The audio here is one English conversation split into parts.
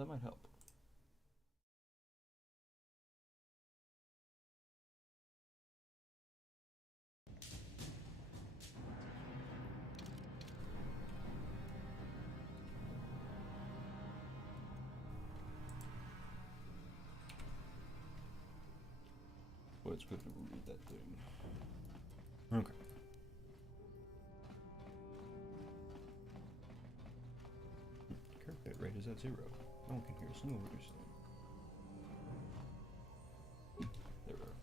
That might help. Well, it's good to read that thing. Okay. Current bit rate is at 0. No one can hear a single word you're saying. There we are.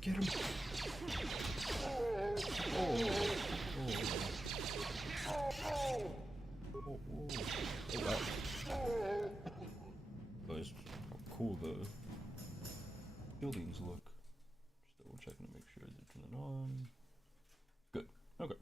Get him! That's how cool the buildings look. Just double checking to make sure they're turning on. Good. Okay.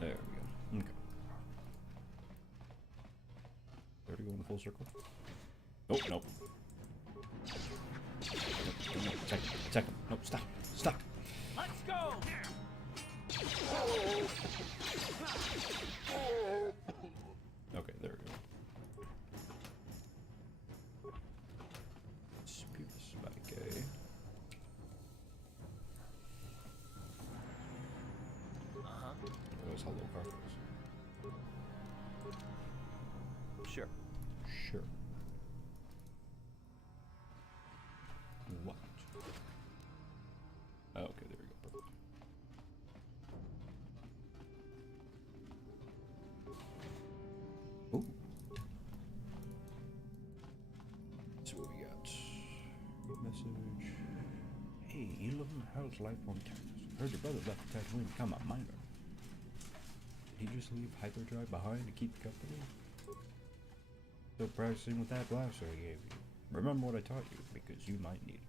There we go. Okay. Already going full circle? Oh, nope. Second. Nope, stop. Stop. Let's go! Okay, there we go. Spew the spike, eh? That was how low car goes. Sure. Sure. What? Oh, okay, there we go. Perfect. Ooh. Let's see what we got. Message. Hey, you live in Harold's life on Texas. Heard your brother left the Tatooine to become a miner. Did he just leave hyperdrive behind to keep the company? Still practicing with that blaster I gave you. Remember what I taught you, because you might need it.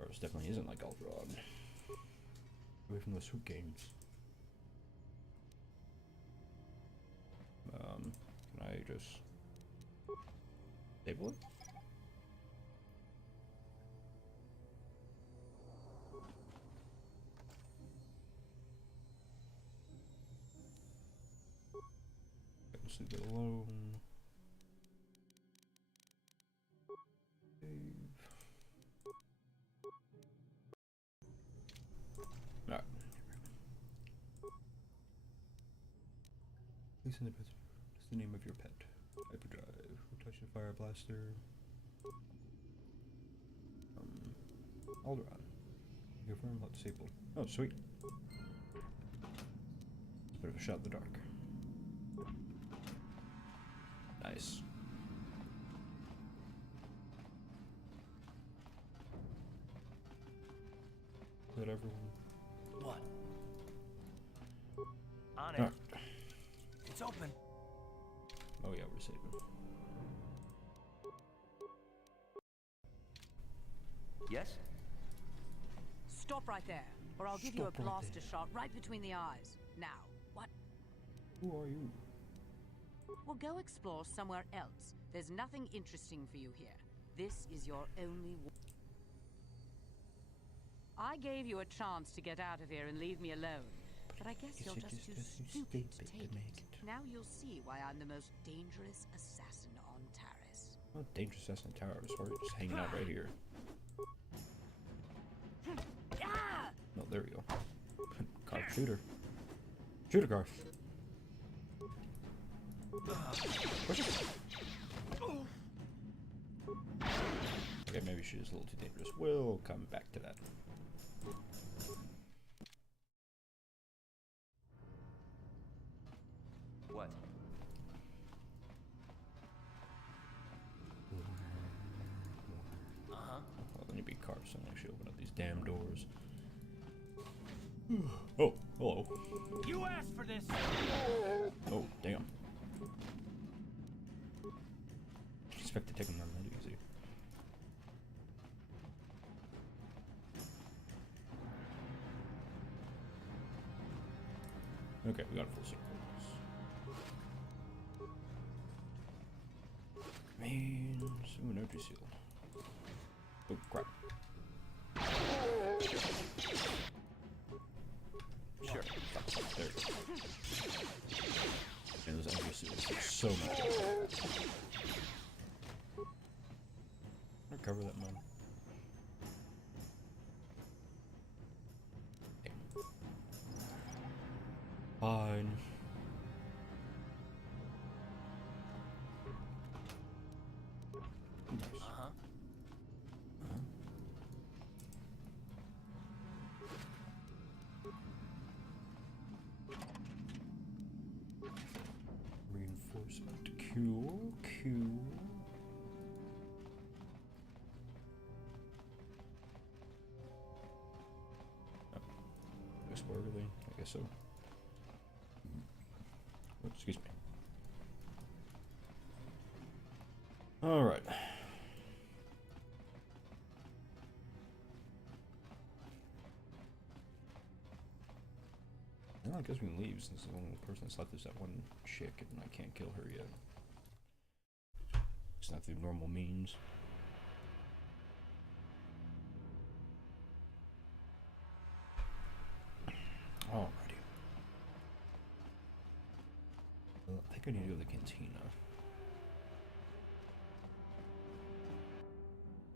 Ours definitely isn't like Alderaan. Away from those hoop games. Can I just stable it? Let's leave it alone. Save. Alright. Please send it. What's the name of your pet? Hyperdrive. Rotation fire blaster. Alderaan. Confirm hot disabled. Oh, sweet. It's a bit of a shot in the dark. Nice. Is that everyone? What? On it. Alright. It's open. Oh yeah, we're saving. Yes? Stop right there, or I'll give you a blaster shot right between the eyes. Now, what? Who are you? Well, go explore somewhere else. There's nothing interesting for you here. This is your only I gave you a chance to get out of here and leave me alone. But I guess you're just too stupid to take it. Now you'll see why I'm the most dangerous assassin on Taris. Not dangerous assassin towers, or just hanging out right here. No, there we go. Carf shooter. Shooter Carf. Okay, maybe she's a little too dangerous. We'll come back to that. What? Well, then you'd be Carf, so I actually open up these damn doors. Oh, hello. You asked for this! Oh, damn. Expect to take him down that easy. Ooh, an energy seal. Oh, crap. Sure. There we go. And those energy seals are so much. Recover that money. Fine. Nice. Reinforcement. Cool. Cool. Oh. Explore everything? I guess so. Oh, excuse me. Alright. Well, I guess we can leave since the only person that's left is that one chick and I can't kill her yet. It's not through normal means. Alrighty. Well, I think I need to go to the cantina.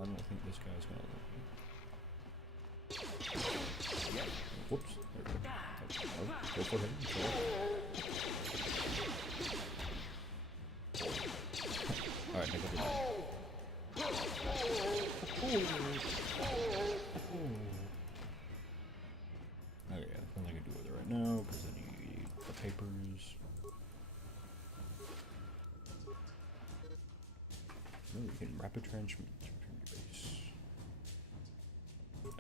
I don't think this guy's gonna let me. Whoops. There we go. Oh, go for him. Alright, make up your mind. Okay, yeah, nothing I can do with it right now because I need the papers. Oh, you can rapid transmit from your base.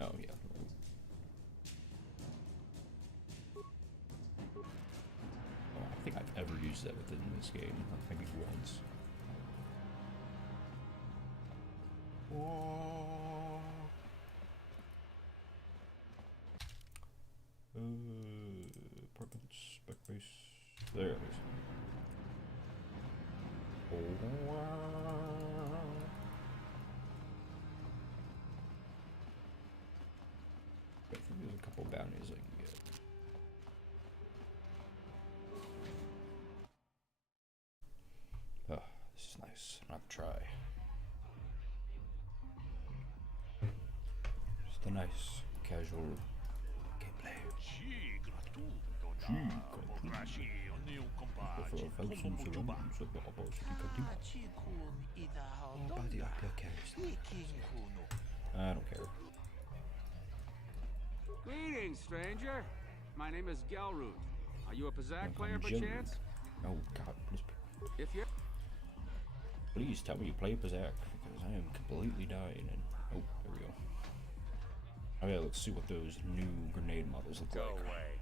Oh, yeah. Oh, I think I've ever used that within this game. Maybe once. Whoa. Apartments, spec base. There it is. Oh, I think there's a couple bounties I can get. Oh, this is nice. I'll have to try. Just a nice, casual gameplay. I don't care. Greetings, stranger. My name is Gelroot. Are you a Pazak player by chance? Oh God, If you're... please tell me you play Pazak, because I am completely dying. And oh, there we go. Oh yeah, let's see what those new grenade models look like. Go away.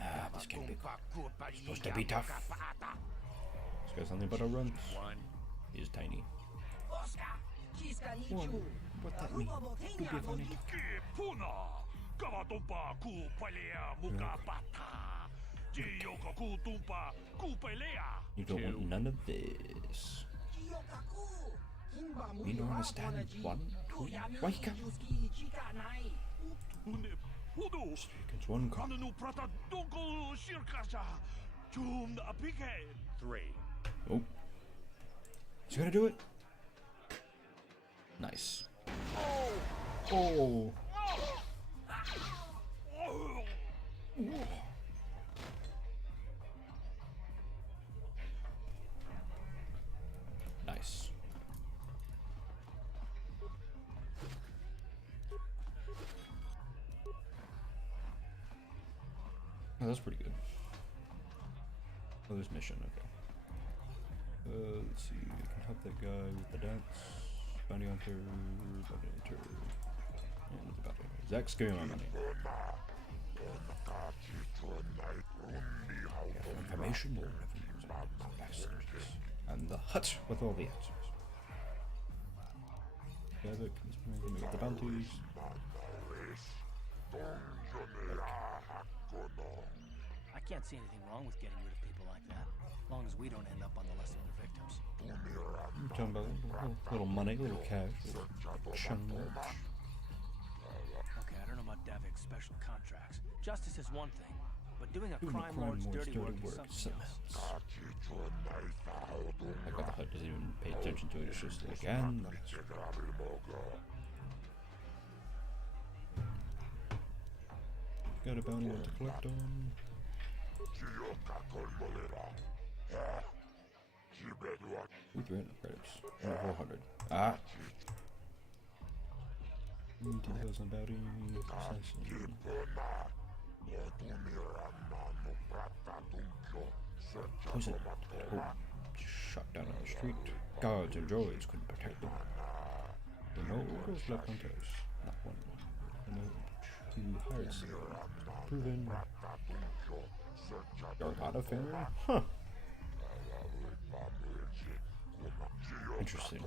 Ah, this can't be supposed to be tough. This guy's nothing but a runt. He's tiny. One. What that mean? To be funny. You don't want none of this. You don't understand one, two, wake up. Against one cop. 3. Oh. He's gonna do it. Nice. Oh. Nice. Oh, that's pretty good. Oh, there's mission, okay. Let's see, I can help that guy with the dance. Bounty hunter, and the bounty hunter. Zach's giving my money. Information, more revenues, ambassadors. And the hut with all the answers. Gavik, we get the bounties. I can't see anything wrong with getting rid of people like that, as long as we don't end up on the list of their victims. I'm talking about little money, little cash, little change. Okay, I don't know about Davik's special contracts. Justice is one thing, but doing a crime lord's dirty work is something else. Like what the HUD doesn't even pay attention to it, it's just like, and got a bounty one to collect on. Ooh, 300 credits. 400. Ah! 2,000 bounty. Assassin. Who's it? Oh, shot down on the street. Guards and droids couldn't protect them. There are no orders left on toes. Not one. No. Two hired someone. Proven. You're not a fan? Huh. Interesting.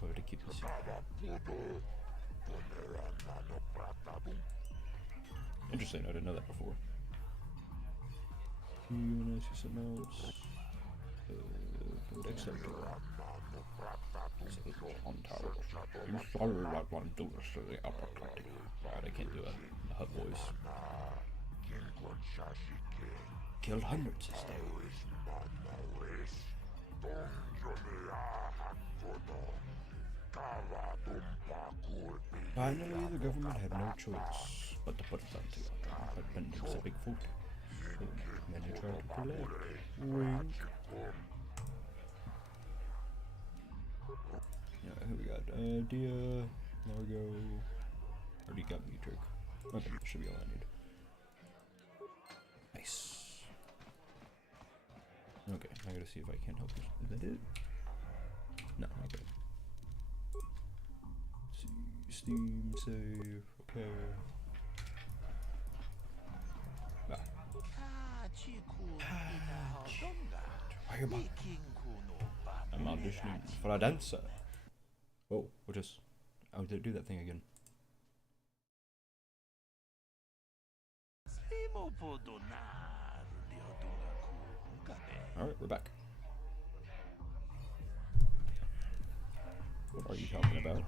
Code to keep the secret. Interesting, I didn't know that before. You wanna see something else? Accepted. On tower. You started like one do this to the upper country. Alright, I can't do a HUD voice. Killed hundreds this day. Finally, the government had no choice but to put it down to but Benton's a big foot. So many tried to pull it. Wink. Yeah, who we got? Dia, Largo. Already got me trick. Okay, that should be all I need. Nice. Okay, I gotta see if I can help you. Is that it? No, okay. See, Steam, save, okay. Ah. I'm auditioning for a dancer. Oh, we'll just... I'll do that thing again. Alright, we're back. What are you talking about?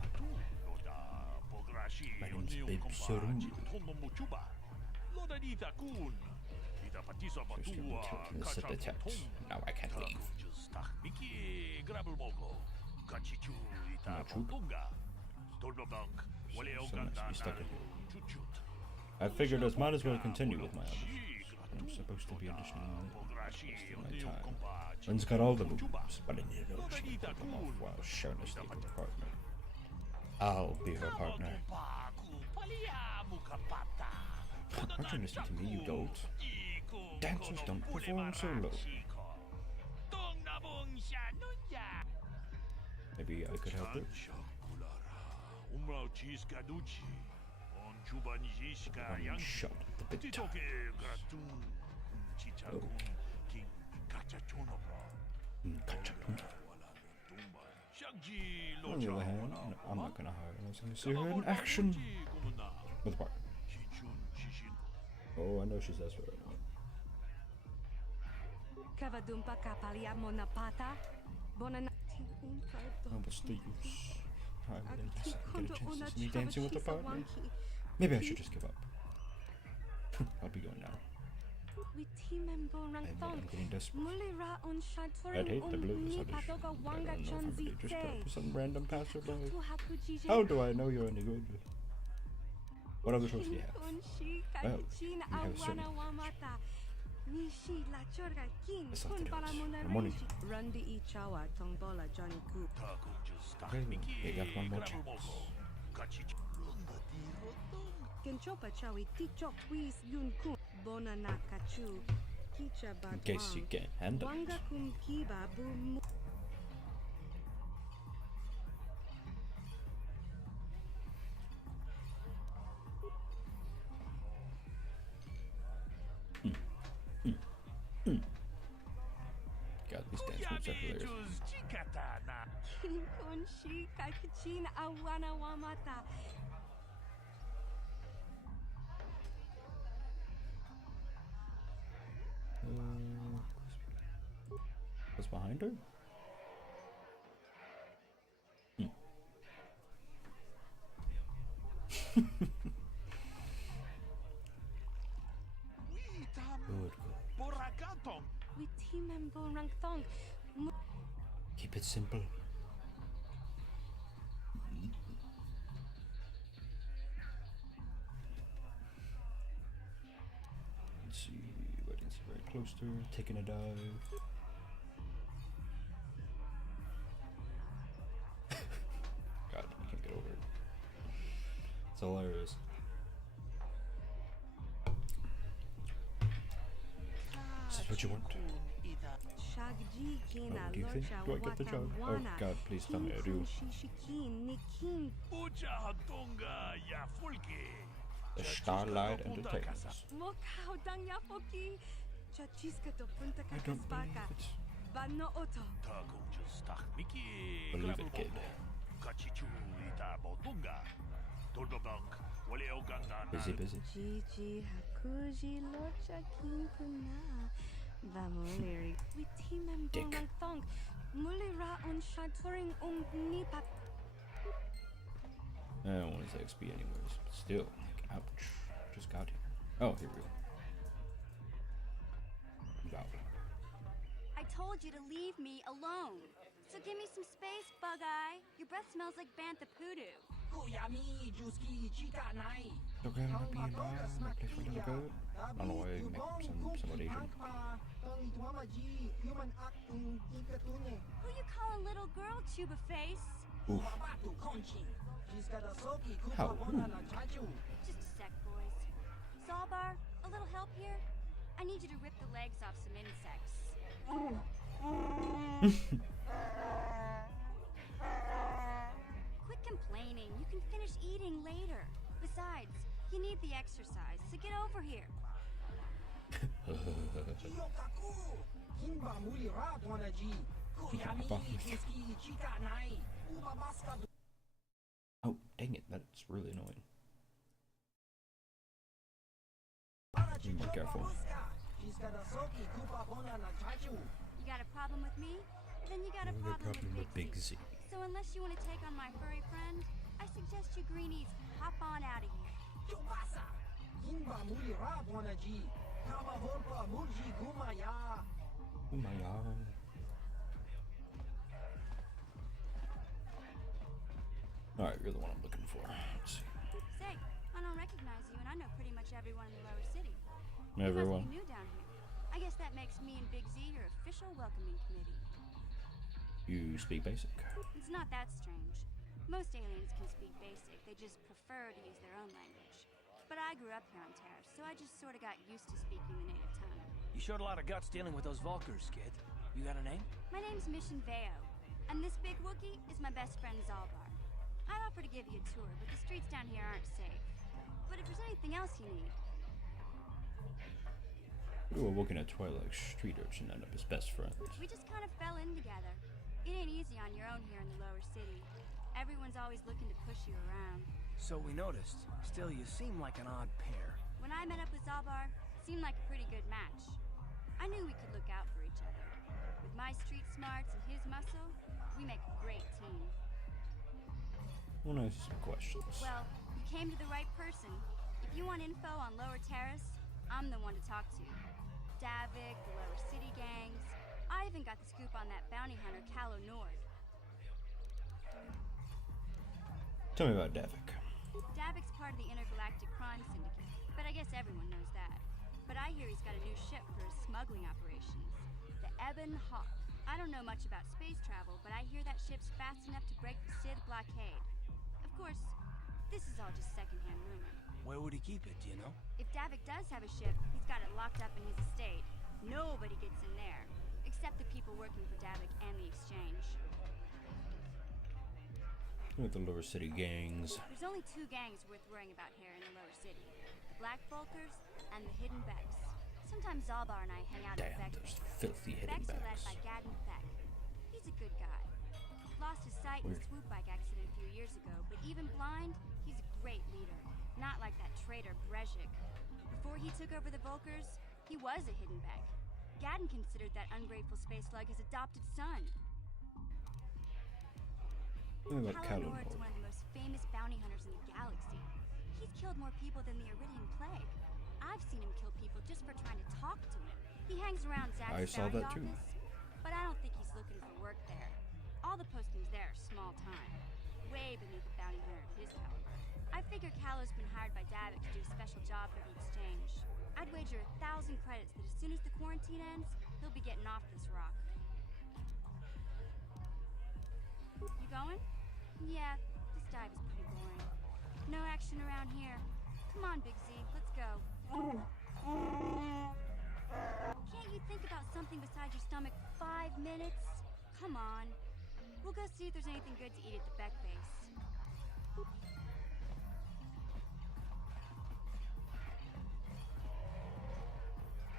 My name's Babe Sorum. Set the text. Now I can't leave. So must be stuck in here. I figured I might as well continue with my audition. I'm supposed to be auditioning my time. Lynn's got all the moves, but I need to know she can pull them off while sharing a stage with a partner. I'll be her partner. Aren't you listening to me, you dolt? Dancers don't perform solo. Maybe I could help it. Shut the big time. Oh. On the other hand, I'm not gonna hire unless I see her in action. With a partner. Oh, I know she's desperate right now. Oh, what's the use? I really just get a chance to see me dancing with a partner. Maybe I should just give up. I'll be going now. I'm getting desperate. I'd hate the blues audition. I don't know if I'm a dangerous for some random passerby. How do I know you're any good? What other choice do you have? Well, you have a certain It's not the morning. Okay, they got one more chance. In case you can't handle it. God, these dance moves are hilarious. Konshi kakachin awana wamata. What's behind her? Keep it simple. Let's see, wedding's very close to her, taking a dive. God, I can't get over it. It's hilarious. Is this what you want? What do you think? Do I get the job? Oh God, please tell me I do. The Starlight Entertainment. I don't believe it. Believe it, kid. Busy, busy. Dick. I don't want his XP anyways, but still, like, ouch. Just got here. Oh, here we go. Wow. I told you to leave me alone. So give me some space, Bug-Eye. Your breath smells like bantha poodoo. Okay, I'm gonna be in my place for a little bit. I don't know why I make somewhat Asian. Who you calling little girl, Chuba Face? Oof. How rude. Just a sec, boys. Zalbar, a little help here? I need you to rip the legs off some insects. Quit complaining. You can finish eating later. Besides, you need the exercise, so get over here. Oh, dang it, that's really annoying. Be more careful. You got a problem with me? Then you got a problem with Big Z. So unless you want to take on my furry friend, I suggest you greenies hop on out of here. Alright, you're the one I'm looking for. Let's see. Say, I don't recognize you, and I know pretty much everyone in the lower city. Everyone. You must be new down here. I guess that makes me and Big Z your official welcoming committee. You speak basic. It's not that strange. Most aliens can speak basic, they just prefer to use their own language. But I grew up here on Terrace, so I just sort of got used to speaking the native tongue. You showed a lot of guts dealing with those Vulkars, kid. You got a name? My name's Mission Veo, and this big Wookiee is my best friend Zalbar. I'd offer to give you a tour, but the streets down here aren't safe. But if there's anything else you need... We were working at Twilight Street Urchin and end up as best friends. We just kind of fell in together. It ain't easy on your own here in the lower city. Everyone's always looking to push you around. So we noticed. Still, you seem like an odd pair. When I met up with Zalbar, it seemed like a pretty good match. I knew we could look out for each other. With my street smarts and his muscle, we make a great team. I want to ask you some questions. Well, you came to the right person. If you want info on Lower Terrace, I'm the one to talk to. Davik, the Lower City gangs. I even got the scoop on that bounty hunter, Calo Nord. Tell me about Davik. Davik's part of the Intergalactic Crime Syndicate, but I guess everyone knows that. But I hear he's got a new ship for his smuggling operations. The Ebon Hawk. I don't know much about space travel, but I hear that ship's fast enough to break the Sid blockade. Of course, this is all just secondhand rumor. Where would he keep it, do you know? If Davik does have a ship, he's got it locked up in his estate. Nobody gets in there, except the people working for Davik and the exchange. With the lower city gangs. There's only two gangs worth worrying about here in the lower city. The Black Vulkars and the Hidden Becks. Sometimes Zalbar and I hang out at Damn, Beck's. those filthy Hidden Becks are led Becks. by Gadden Beck. He's a good guy. lost his sight in a swoop bike accident a few years ago, but even blind, he's a great leader. Not like that traitor Brezhik. Before he took over the Volkers, he was a hidden Beck. Gadden considered that ungrateful space slug his adopted son. Palinord's one of the most famous bounty hunters in the galaxy. He's killed more people than the Iridian Plague. I've seen him kill people just for trying to talk to him. He hangs around Zack's bounty office, but I don't think he's looking for work there. All the postings there are small time, way beneath a bounty hunter of his caliber. I figure Callow's been hired by Davik to do a special job for the exchange. I'd wager 1,000 credits that as soon as the quarantine ends, he'll be getting off this rock. You going? Yeah, this dive is pretty boring. No action around here. Come on, Big Z, let's go. Can't you think about something besides your stomach for 5 minutes? Come on. We'll go see if there's anything good to eat at the Beck base.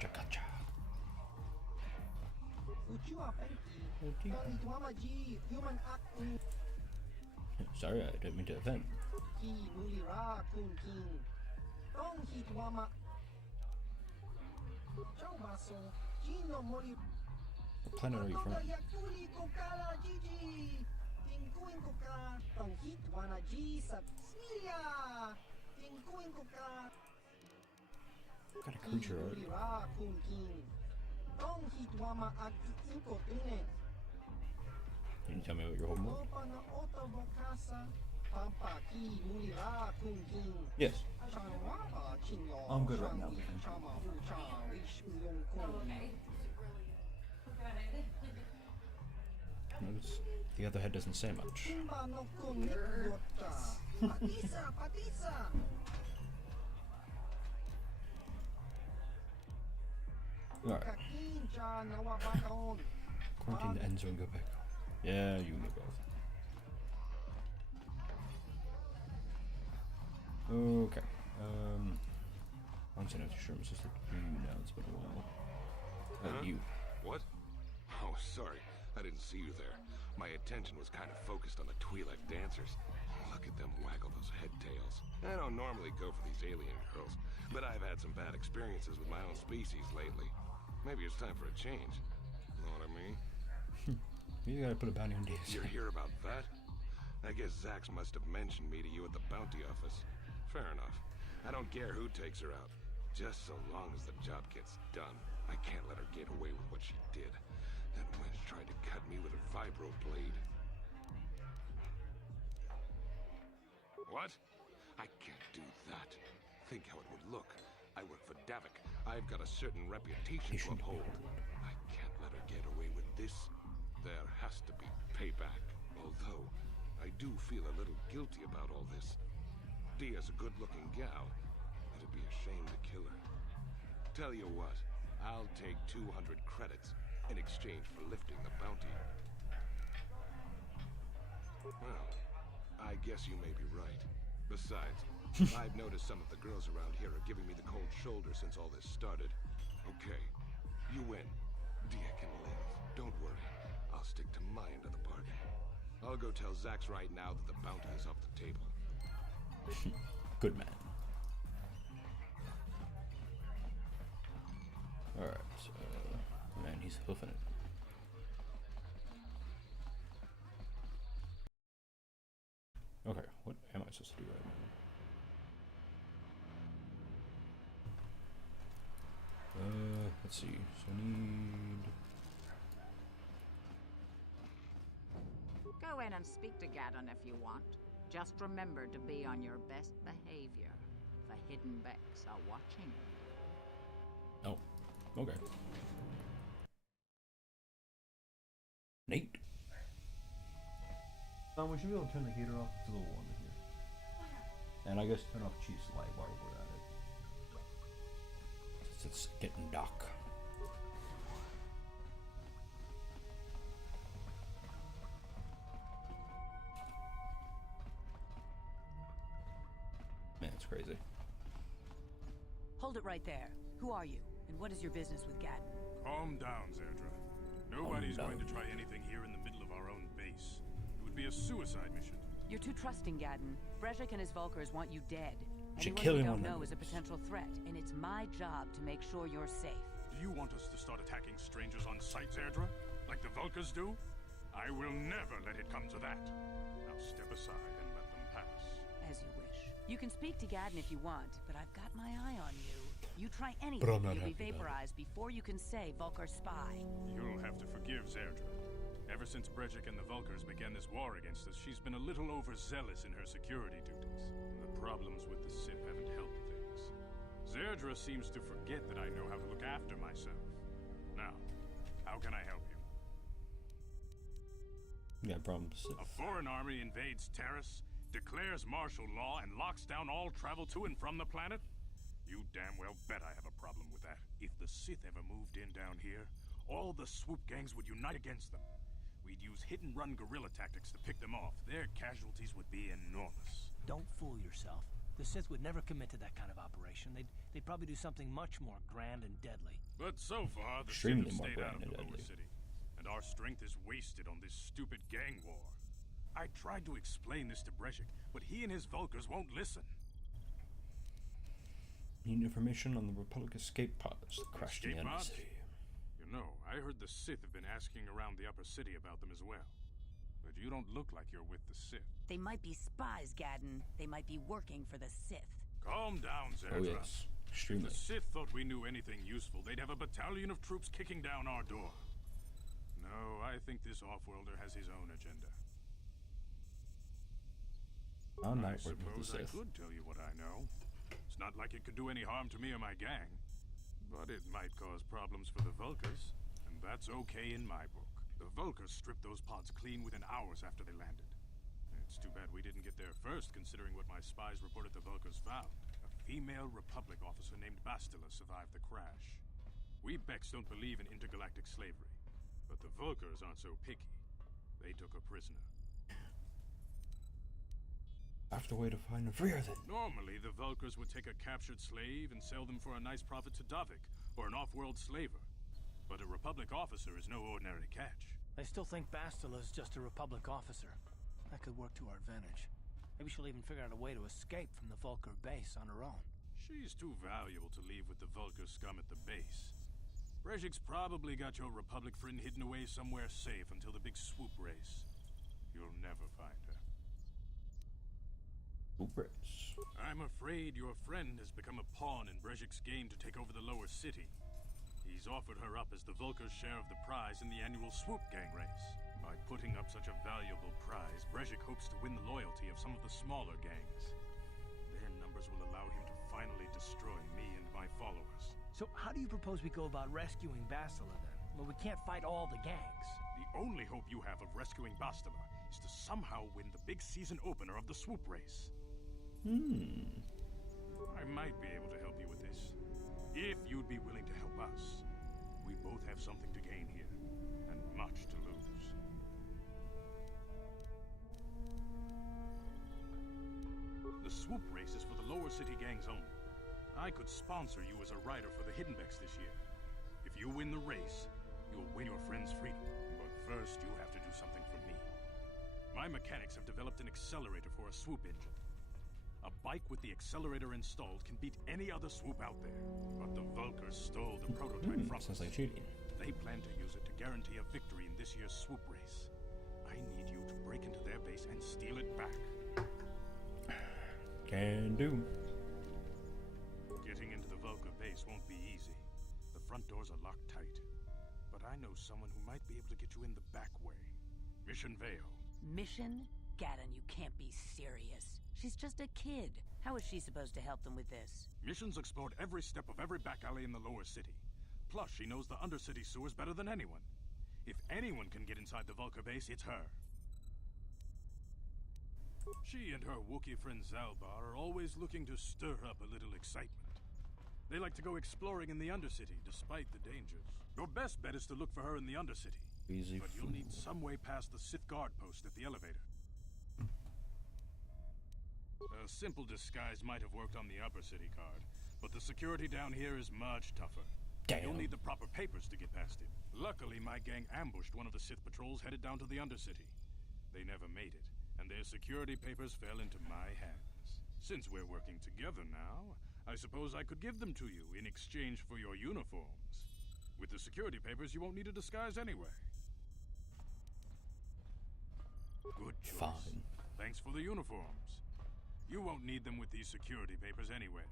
Cha-cha-cha. Sorry, I didn't mean to offend. What planet are you from? What kind of creature are you? Can you tell me what you're holding up? Yes. I'm good right now. Notice the other head doesn't say much. Alright. Quarantine the Enzo and go back. Yeah, you and me both. Okay. Honestly, not too sure. I'm supposed to do you now. It's been a while. You. What? Oh, sorry. I didn't see you there. My attention was kind of focused on the Twi'lek dancers. Look at them waggle those head tails. I don't normally go for these alien girls, but I've had some bad experiences with my own species lately. Maybe it's time for a change. Know what I mean? You gotta put a bounty on DS. You're here about that? I guess Zax must have mentioned me to you at the bounty office. Fair enough. I don't care who takes her out. Just so long as the job gets done. I can't let her get away with what she did. That wench tried to cut me with a vibro blade. What? I can't do that. Think how it would look. I work for Davik. I've got a certain reputation to uphold. I can't let her get away with this. There has to be payback. Although, I do feel a little guilty about all this. Dia's a good-looking gal. It'd be a shame to kill her. Tell you what, I'll take 200 credits in exchange for lifting the bounty. Well, I guess you may be right. Besides, I've noticed some of the girls around here are giving me the cold shoulder since all this started. Okay, you win. Dia can live. Don't worry. I'll stick to my end of the bargain. I'll go tell Zax right now that the bounty is off the table. Good man. Alright, man, he's hoofing it. Okay, what am I supposed to do right now? Let's see. So I need... Go in and speak to Gadden if you want. Just remember to be on your best behavior. The hidden Becks are watching. Oh, okay. Neat. We should be able to turn the heater off. It's a little warm in here. And I guess turn off Chief's light while we're at it. Since it's getting dark. Man, it's crazy. Hold it right there. Who are you? And what is your business with Gadden? Calm down, Zerdra. Nobody's going to try anything here in the middle of our own base. It be a suicide mission. You're too trusting, Gadden. Brejik and his Vulkars want you dead. Should Anyone kill we him don't on that know is a news. potential threat, and it's my job to make sure you're safe. Do you want us to start attacking strangers on sight, Zerdra? Like the Vulkars do? I will never let it come to that. Now step aside and let them pass. As you wish. You can speak to Gadden if you want, but I've got my eye on you. You try But I'm anything, not you'll be happy about it. vaporized before you can say Vulkar spy. You'll have to forgive Zerdra. Ever since Brejik and the Vulkars began this war against us, she's been a little overzealous in her security duties. And the problems with the Sith haven't helped things. Zerdra seems to forget that I know how to look after myself. Now, how can I help you? Yeah, problems. A foreign army invades Terrace, declares martial law, and locks down all travel to and from the planet? You damn well bet I have a problem with that. If the Sith ever moved in down here, all the swoop gangs would unite against them. We'd use hit-and-run guerrilla tactics to pick them off. Their casualties would be enormous. Don't fool yourself. The Sith would never commit to that kind of operation. They'd probably do something much more grand and deadly. But so far, the Extremely Sith have more stayed out grand of the and lower deadly. city. And our strength is wasted on this stupid gang war. I tried to explain this to Brejik, but he and his Vulkars won't listen. Need information on the Republic escape pods that crashed in the Escape pods? Undercity. You know, I heard the Sith have been asking around the upper city about them as well. But you don't look like you're with the Sith. They might be spies, Gadden. They might be working for the Sith. Calm down, Zerdra. Oh yes, If extremely. the Sith thought we knew anything useful, they'd have a battalion of troops kicking down our door. No, I think this off-worlder has his own agenda. I'm I not working with the suppose I Sith. could tell you what I know. It's not like it could do any harm to me or my gang. But it might cause problems for the Vulkars, and that's okay in my book. The Vulkars stripped those pods clean within hours after they landed. It's too bad we didn't get there first, considering what my spies reported the Vulkars found. A female Republic officer named Bastila survived the crash. We Becks don't believe in intergalactic slavery, but the Vulkars aren't so picky. They took her prisoner. I have to wait to find a freer then. Normally, the Vulkars would take a captured slave and sell them for a nice profit to Davik, or an off-world slaver. But a Republic officer is no ordinary catch. I still think Bastila's just a Republic officer. That could work to our advantage. Maybe she'll even figure out a way to escape from the Vulkar base on her own. She's too valuable to leave with the Vulkar scum at the base. Brejik's probably got your Republic friend hidden away somewhere safe until the big swoop race. You'll never find her. Blueprints. I'm afraid your friend has become a pawn in Brejik's game to take over the lower city. He's offered her up as the Vulkar's share of the prize in the annual swoop gang race. By putting up such a valuable prize, Brejik hopes to win the loyalty of some of the smaller gangs. Their numbers will allow him to finally destroy me and my followers. So how do you propose we go about rescuing Bastila then? Well, we can't fight all the gangs. The only hope you have of rescuing Bastila is to somehow win the big season opener of the swoop race. I might be able to help you with this, if you'd be willing to help us. We both have something to gain here, and much to lose. The swoop race is for the lower city gangs only. I could sponsor you as a rider for the Hiddenbecks this year. If you win the race, you'll win your friend's freedom. But first, you have to do something for me. My mechanics have developed an accelerator for a swoop engine. A bike with the accelerator installed can beat any other swoop out there. But the Vulkars stole the prototype from Sounds us. like cheating. They plan to use it to guarantee a victory in this year's swoop race. I need you to break into their base and steal it back. Can do. Getting into the Vulkar base won't be easy. The front doors are locked tight. But I know someone who might be able to get you in the back way. Mission Vale. Mission? Gadden, you can't be serious. She's just a kid. How is she supposed to help them with this? Mission's explored every step of every back alley in the lower city. Plus, she knows the undercity sewers better than anyone. If anyone can get inside the Vulkar base, it's her. She and her Wookiee friend Zalbar are always looking to stir up a little excitement. They like to go exploring in the undercity, despite the dangers. Your best bet is to look for her in the undercity. Easy But you'll fool. need some way past the Sith guard post at the elevator. A simple disguise might have worked on the upper city card, but the security down here is much tougher. Damn. You'll need the proper papers to get past it. Luckily, my gang ambushed one of the Sith patrols headed down to the Undercity. They never made it, and their security papers fell into my hands. Since we're working together now, I suppose I could give them to you in exchange for your uniforms. With the security papers, you won't need a disguise anyway. Good choice. Fine. Thanks for the uniforms. You won't need them with these security papers anyway.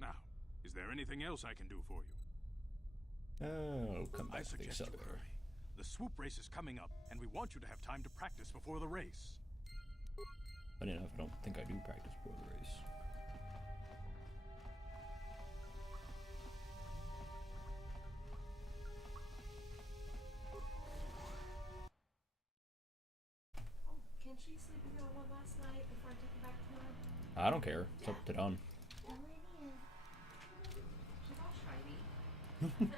Now, is there anything else I can do for you? I'll come I back to the suggest you accelerator. hurry. The swoop race is coming up, and we want you to have time to practice before the race. Funny enough, I don't think I do practice before the race. Can she sleep with y'all one last night before I take her back tomorrow? I don't care. It's up to Dawn. She's all shiny.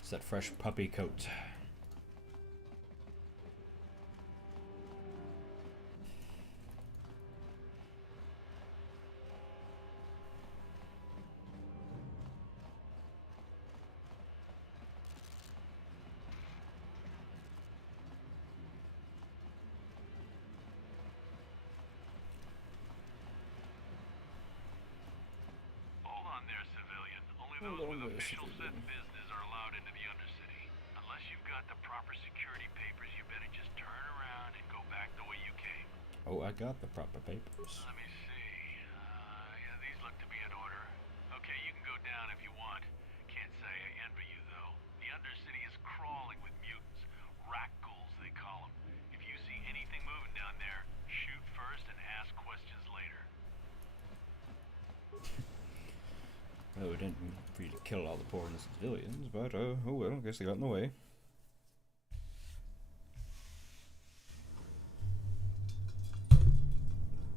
It's that fresh puppy coat. Hold on there, civilian. Only those with official set business are allowed into the Undercity. Unless you've got the proper security papers, you better just turn around and go back the way you came. Oh, I got the proper papers. Let me see. Yeah, these look to be in order. Okay, you can go down if you want. Can't say I envy you, though. The Undercity is crawling with mutants. Rat-ghouls, they call them. If you see anything moving down there, shoot first and ask questions later. Oh, we didn't mean for you to kill all the poor innocent civilians, but oh well, I guess they got in the way.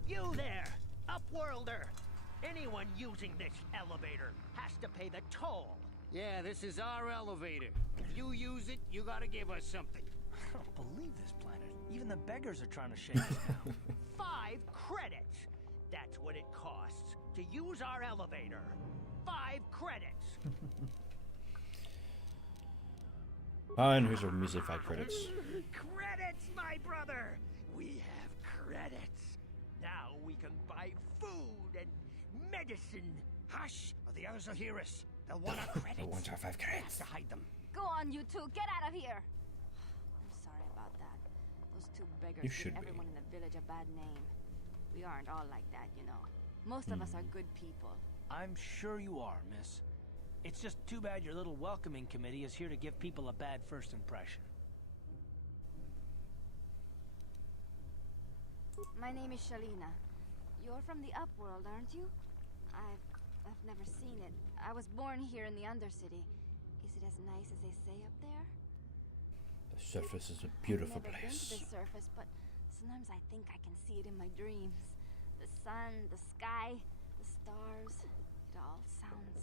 You there, Upworlder! Anyone using this elevator has to pay the toll. Yeah, this is our elevator. If you use it, you gotta give us something. I don't believe this planet. Even the beggars are trying to shake us down. 5 credits! That's what it costs to use our elevator. 5 credits! Fine, here's our measly 5 credits. Credits, my brother! We have credits. Now we can buy food and medicine. Hush, or the others will hear us. They'll want our credits. They'll want our 5 credits. To hide them. Go on, you two. Get out of here. I'm sorry about that. Those 2 beggars You give should be. everyone in the village a bad name. We aren't all like that, you know. Most of us are good people. I'm sure you are, miss. It's just too bad your little welcoming committee is here to give people a bad first impression. My name is Shalina. You're from the Upworld, aren't you? I've never seen it. I was born here in the Undercity. Is it as nice as they say up there? The surface is a beautiful I've never been place. to the surface, but sometimes I think I can see it in my dreams. The sun, the sky, the stars. It all sounds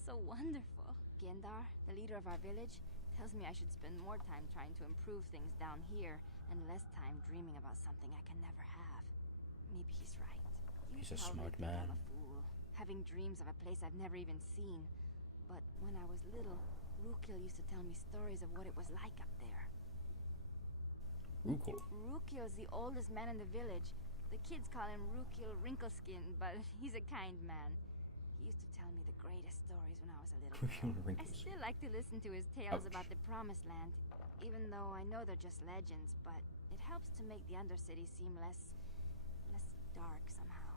so wonderful. Gendar, the leader of our village, tells me I should spend more time trying to improve things down here and less time dreaming about something I can never have. Maybe he's right. He's a Probably smart think I'm man. a fool, having dreams of a place I've never even seen. But when I was little, Rukil used to tell me stories of what it was like up there. Rukil. Rukil's the oldest man in the village. The kids call him Rukil Wrinkleskin, but he's a kind man. He used to tell me the greatest stories when I was a little girl. I still like to listen to his tales about the Promised Land, even though I know they're just legends, but it helps to make the Undercity seem less dark somehow.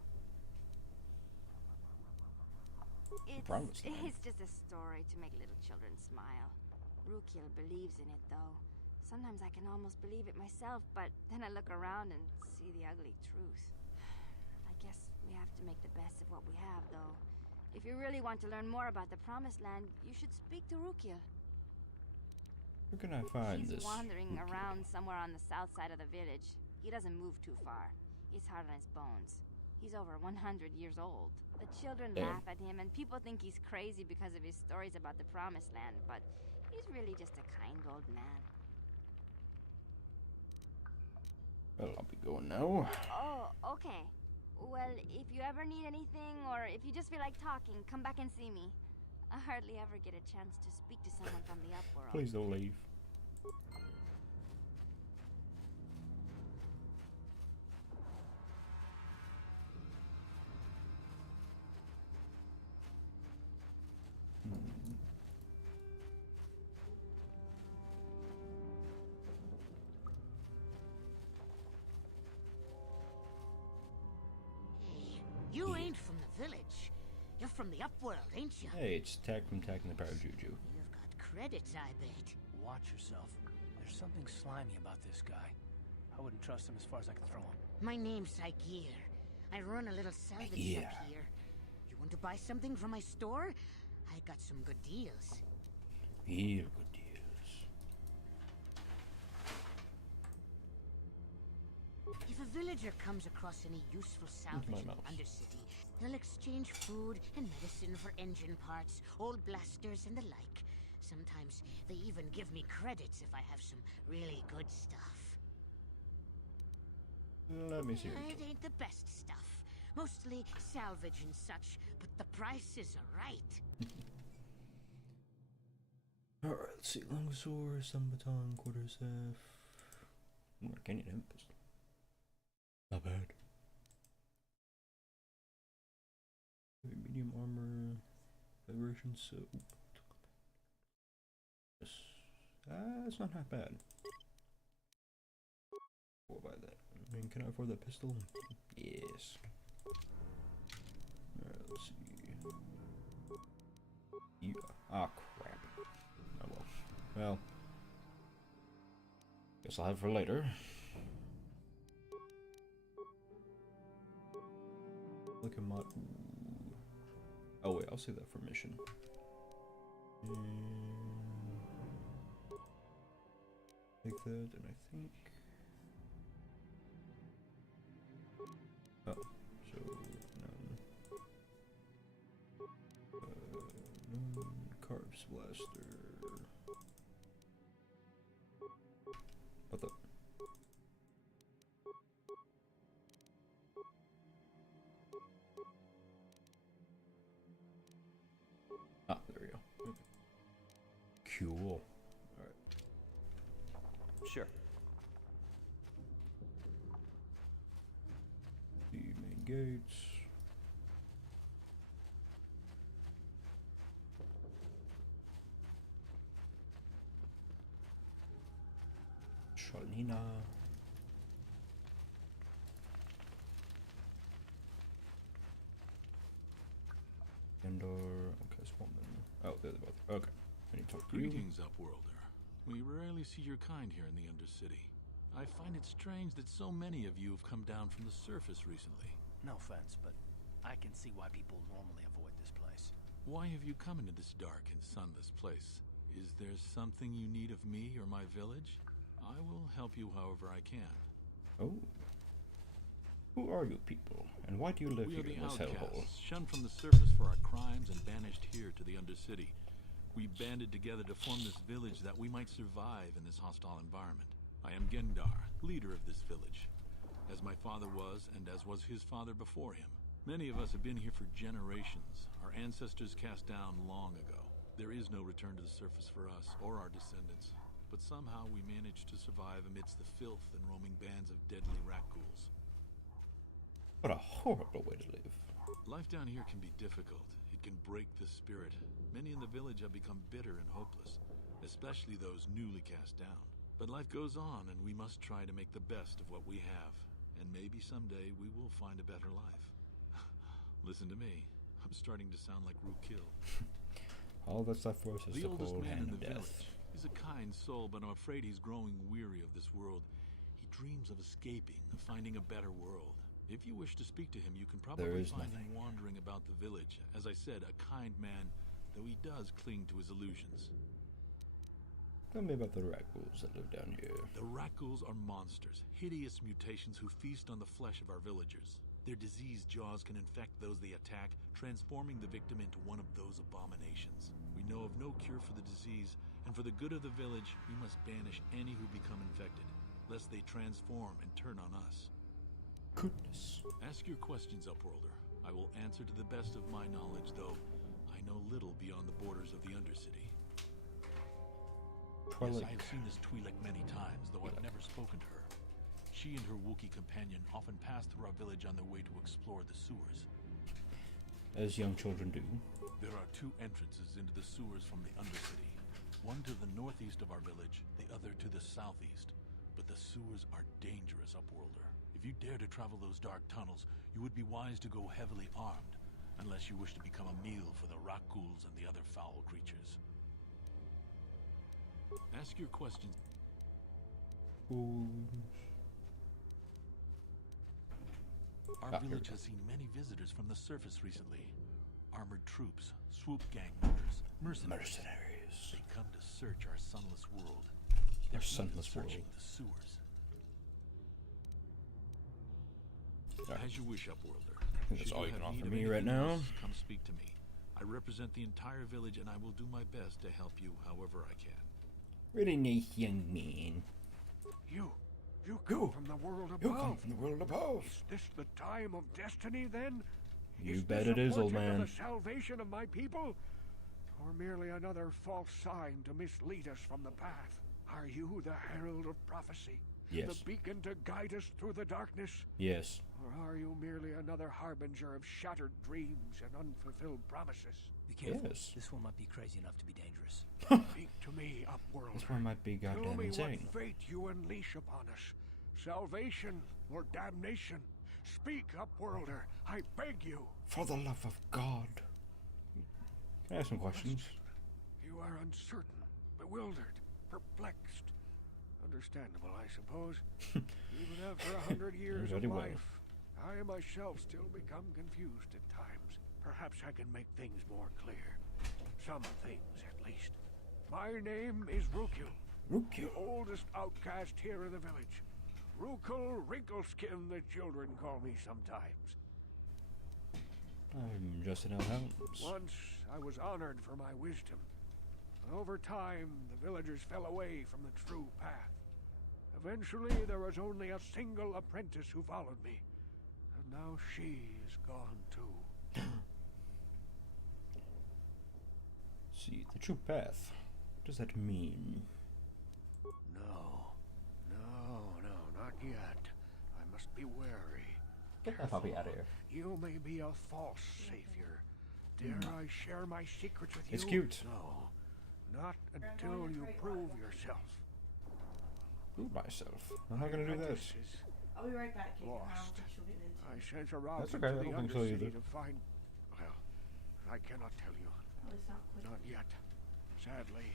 It's just a story to make little children smile. Rukil believes in it, though. Sometimes I can almost believe it myself, but then I look around and see the ugly truth. I guess we have to make the best of what we have, though. If you really want to learn more about the Promised Land, you should speak to Rukil. Where can I find He's this? wandering Rukil? around somewhere on the south side of the village. He doesn't move too far. It's hard on his bones. He's over 100 years old. The children laugh at him, and people think he's crazy because of his stories about the Promised Land, but he's really just a kind old man. Well, I'll be going now. Oh, okay. Well, if you ever need anything, or if you just feel like talking, come back and see me. I hardly ever get a chance to speak to someone from the Upworld. Please don't leave. You ain't from the village. You're from the upworld, ain't you? Hey, it's Tack from Tack and the Power Juju. You've got credits, I bet. Watch yourself. There's something slimy about this guy. I wouldn't trust him as far as I could throw him. My name's Saigir. I run a little salvage shop here. You want to buy something from my store? I got some good deals. Real good deals. If a villager comes across any useful salvage in the Undercity, they'll exchange food and medicine for engine parts, old blasters, and the like. Sometimes they even give me credits if I have some really good stuff. Let me see. It ain't the best stuff. Mostly salvage and such, but the prices are right. Alright, let's see. Longsword, Sunbaton, quarterstaff. Canyon hemp pistol. Not bad. Medium armor. Vibration, so. Yes. It's not that bad. We'll buy that. I mean, can I afford that pistol? Yes. Alright, let's see. Yeah. Ah, crap. Oh well. Well. Guess I'll have it for later. Look at my. Oh wait, I'll save that for mission. Take that, and I think. Oh, so none. None. Carbs blaster. What the? Ah, there we go. Okay. Cool. Alright. Sure. The main gates. Shalina. Okay, Swamman. Oh, they're both. Okay. I need to talk to you. Greetings, Upworlder. We rarely see your kind here in the Undercity. I find it strange that so many of you have come down from the surface recently. No offense, but I can see why people normally avoid this place. Why have you come into this dark and sunless place? Is there something you need of me or my village? I will help you however I can. Oh. Who are you people, and why do you live here in this hellhole? Shunned from the surface for our crimes and banished here to the Undercity. We banded together to form this village that we might survive in this hostile environment. I am Gendar, leader of this village, as my father was and as was his father before him. Many of us have been here for generations, our ancestors cast down long ago. There is no return to the surface for us or our descendants, but somehow we managed to survive amidst the filth and roaming bands of deadly rat ghouls. What a horrible way to live. Life down here can be difficult. It can break the spirit. Many in the village have become bitter and hopeless, especially those newly cast down. But life goes on, and we must try to make the best of what we have. And maybe someday we will find a better life. Listen to me. I'm starting to sound like Rookil. All that's left for us is the the oldest cold man hand in of the death. village. He's a kind soul, but I'm afraid he's growing weary of this world. He dreams of escaping, of finding a better world. If you wish to speak to him, you can probably find him wandering about the village. As I said, a kind man, though he does cling to his illusions. Tell me about the rat ghouls that live down here. The rat ghouls are monsters, hideous mutations who feast on the flesh of our villagers. Their diseased jaws can infect those they attack, transforming the victim into one of those abominations. We know of no cure for the disease, and for the good of the village, we must banish any who become infected, lest they transform and turn on us. Goodness. Ask your questions, Upworlder. I will answer to the best of my knowledge, though I know little beyond the borders of the Undercity. Twi'lek. Yes, I have seen this Twi'lek many times, though I've never spoken to her. She and her Wookiee companion often pass through our village on their way to explore the sewers. As young children do. There are two entrances into the sewers from the Undercity. One to the northeast of our village, the other to the southeast. But the sewers are dangerous, Upworlder. If you dare to travel those dark tunnels, you would be wise to go heavily armed, unless you wish to become a meal for the Rakghouls and the other foul creatures. Ask your questions. Our village has seen many visitors from the surface recently. Armored troops, swoop gang members, mercenaries. They come to search our sunless world. They're searching the sewers. As you wish, Upworlder. That's all you can offer me right now. Come speak to me. I represent the entire village, and I will do my best to help you however I can. Really nice young man. You come from the world above. You come from the world above. Is this the time of destiny, then? You bet it is, old man. The salvation of my people? Or merely another false sign to mislead us from the path? Are you the herald of prophecy? Yes. The beacon to guide us through the darkness? Yes. Or are you merely another harbinger of shattered dreams and unfulfilled promises? Be careful. Yes. This one might be crazy enough to be dangerous. Speak to me, Upworlder. This one might be goddamn Tell me insane. what fate you unleash upon us. Salvation or damnation? Speak, Upworlder. I beg you. For the love of God. Can I ask some questions? You are uncertain, bewildered, perplexed. Understandable, I suppose. Even after 100 years of life, I myself still become confused at times. Perhaps I can make things more clear. Some things, at least. My name is Rukul. The oldest outcast here in the village. Rukul Wrinkleskin, the children call me sometimes. I'm Justin L. Helms. Once I was honored for my wisdom. But over time, the villagers fell away from the true path. Eventually, there was only a single apprentice who followed me. And now she is gone too. See, the true path. What does that mean? No, not yet. I must be wary. Get that puppy out of here. You may be a false savior. Dare I share my secrets with you? It's cute. No, not until you prove yourself. Prove myself? I'm not gonna do that. I'll be right back, Kate. Lost. I sent her out That's into okay, I the don't think so Undercity either. to find... Well, I cannot tell you. Not yet. Sadly,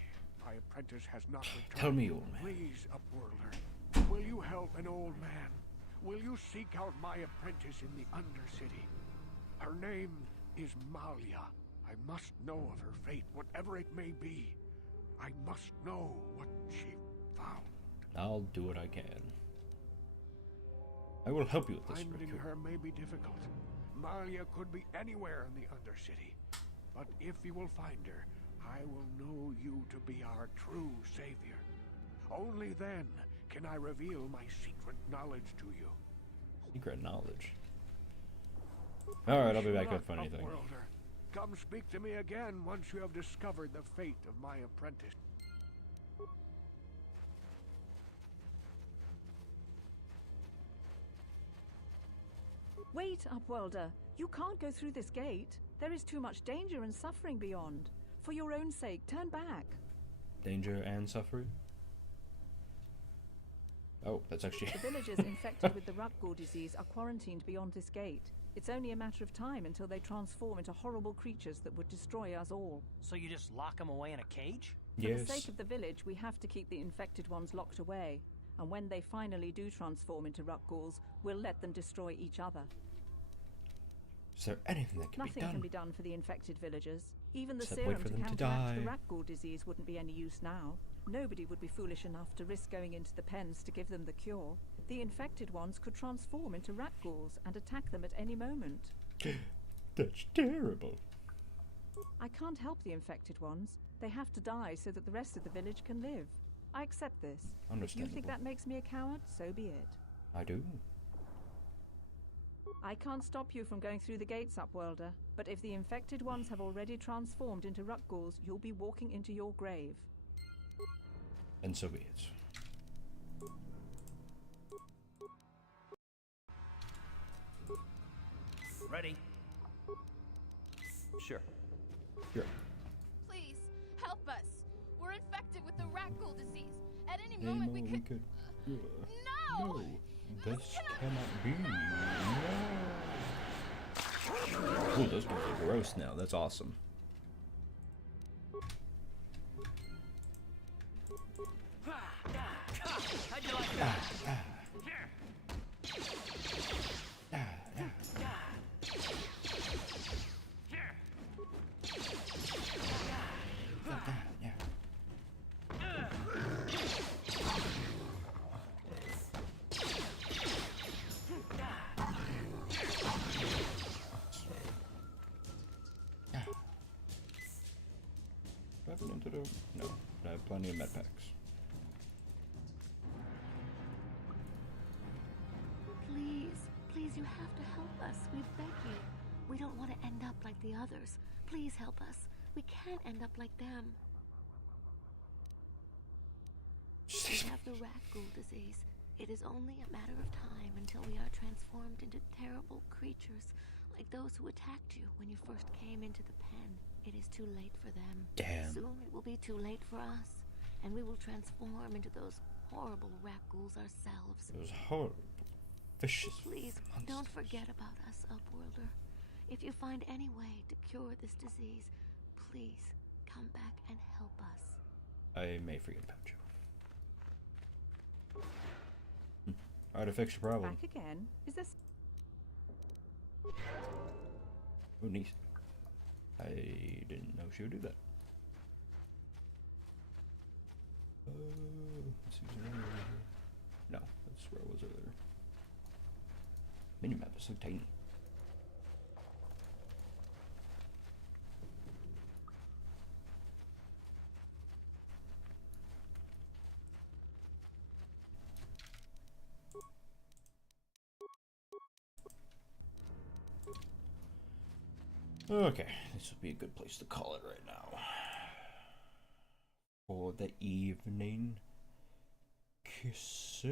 my apprentice has not returned. Tell me, old man. Please, Upworlder, will you help an old man? Will you seek out my apprentice in the Undercity? Her name is Malia. I must know of her fate, whatever it may be. I must know what she found. I'll do what I can. I will help you with this, Finding Riku. her may be difficult. Malia could be anywhere in the Undercity. But if you will find her, I will know you to be our true savior. Only then can I reveal my secret knowledge to you. Secret knowledge. Alright, I'll be back up for anything. Upworlder, come speak to me again once you have discovered the fate of my apprentice. Wait, Upworlder. You can't go through this gate. There is too much danger and suffering beyond. For your own sake, turn back. Danger and suffering? Oh, that's actually... The villagers infected with the Rakghoul disease are quarantined beyond this gate. It's only a matter of time until they transform into horrible creatures that would destroy us all. So you just lock them away in a cage? For the sake of the village, we have to keep the infected ones locked away. And when they finally do transform into Rakghouls, we'll let them destroy each other. Is there anything that can be done? Nothing can be done for the infected villagers. Even the Except serum wait for to them to counteract the die. Rakghoul disease wouldn't be any use now. Nobody would be foolish enough to risk going into the pens to give them the cure. The infected ones could transform into Rakghouls and attack them at any moment. That's terrible. I can't help the infected ones. They have to die so that the rest of the village can live. I accept this. If you Understandable. think that makes me a coward, so be it. I do. I can't stop you from going through the gates, Upworlder, but if the infected ones have already transformed into Rakghouls, you'll be walking into your grave. And so be it. Ready? Sure. Sure. Please, help us. We're infected with the rat ghoul disease. At any Any moment moment we could... No! No! This cannot be. No! Ooh, those guys are gross now. That's awesome. How'd you like that? Into the... No, I have plenty of med packs. Please, you have to help us. We beg you. We don't want to end up like the others. Please help us. We can't end up like them. We have the rat ghoul disease. It is only a matter of time until we are transformed into terrible creatures, like those who attacked you when you first came into the pen. It is too late for them. Damn. Soon it will be too late for us, and we will transform into those horrible rat ghouls ourselves. Those horrible, vicious Please, monsters. don't forget about us, Upworlder. If you find any way to cure this disease, please come back and help us. I may forget about you. Alright, I fixed your problem. Back again? Is this... Oh, niece. I didn't know she would do that. Let's see, is there any over here? No, that's where I was earlier. Minimap is so tiny. Okay, this would be a good place to call it right now. For the evening kisses.